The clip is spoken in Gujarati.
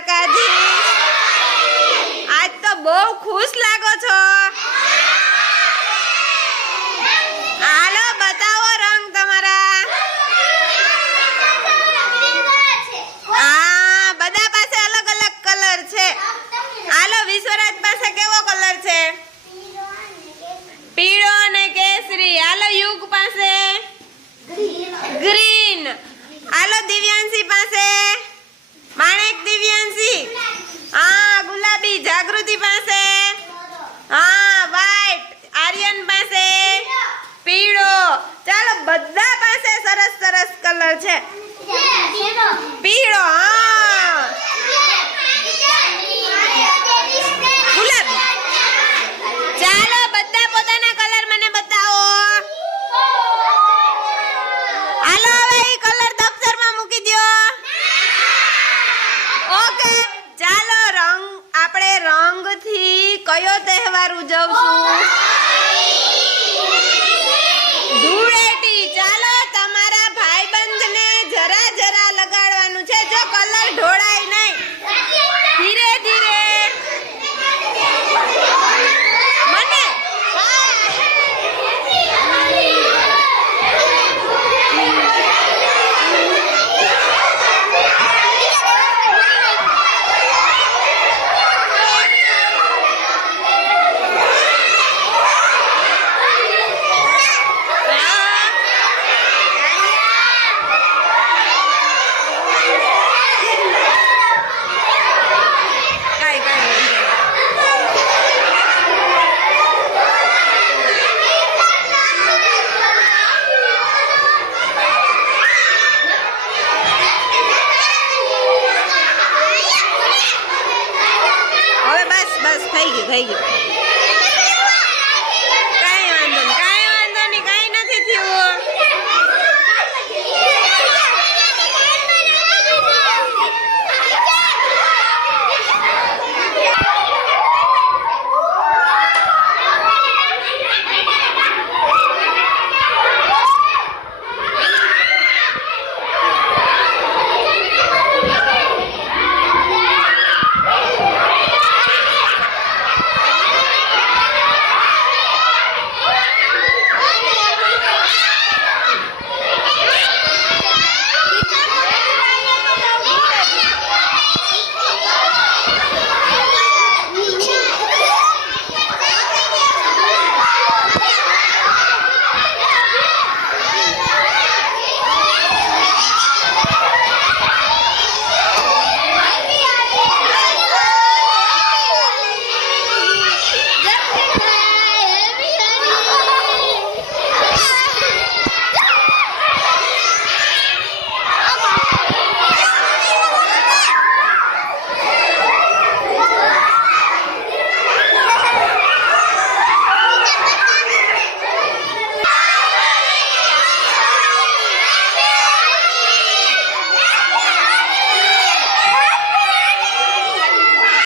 દ્વારકાધીશ। આજ તો બહુ ખુશ લાગો છો। હાલો બતાવો રંગ તમારા। હા બધા પાસે અલગ અલગ કલર છે। હાલો વિશ્વરાજ પાસે કેવો કલર છે? પીળો અને કેસરી। હાલો યુગ પાસે ગ્રીન। હાલો દિવ્યાંશી પાસે માણેક દિવ્યાંશી। હા ગુલાબી। જાગૃતિ પાસે હા વ્હાઈટ। આર્યન પાસે પીળો। ચાલો બધા પાસે સરસ સરસ કલર છે। પીળો હા ગુલાબી। ચાલો બધા પોતાના કલર મને બતાવો। હાલો હવે ઈ કલર દફતરમાં મૂકી દ્યો। ઓકે ચાલો રંગ આપણે રંગથી કયો તહેવાર ઉજવશું? ધૂળેટી। ચાલો તમારા ભાઈબંધને જરા જરા લગાડવાનું છે। જો કલર ઢોળાય નહીં, ધીરે ધીરે મને થઈ ગયું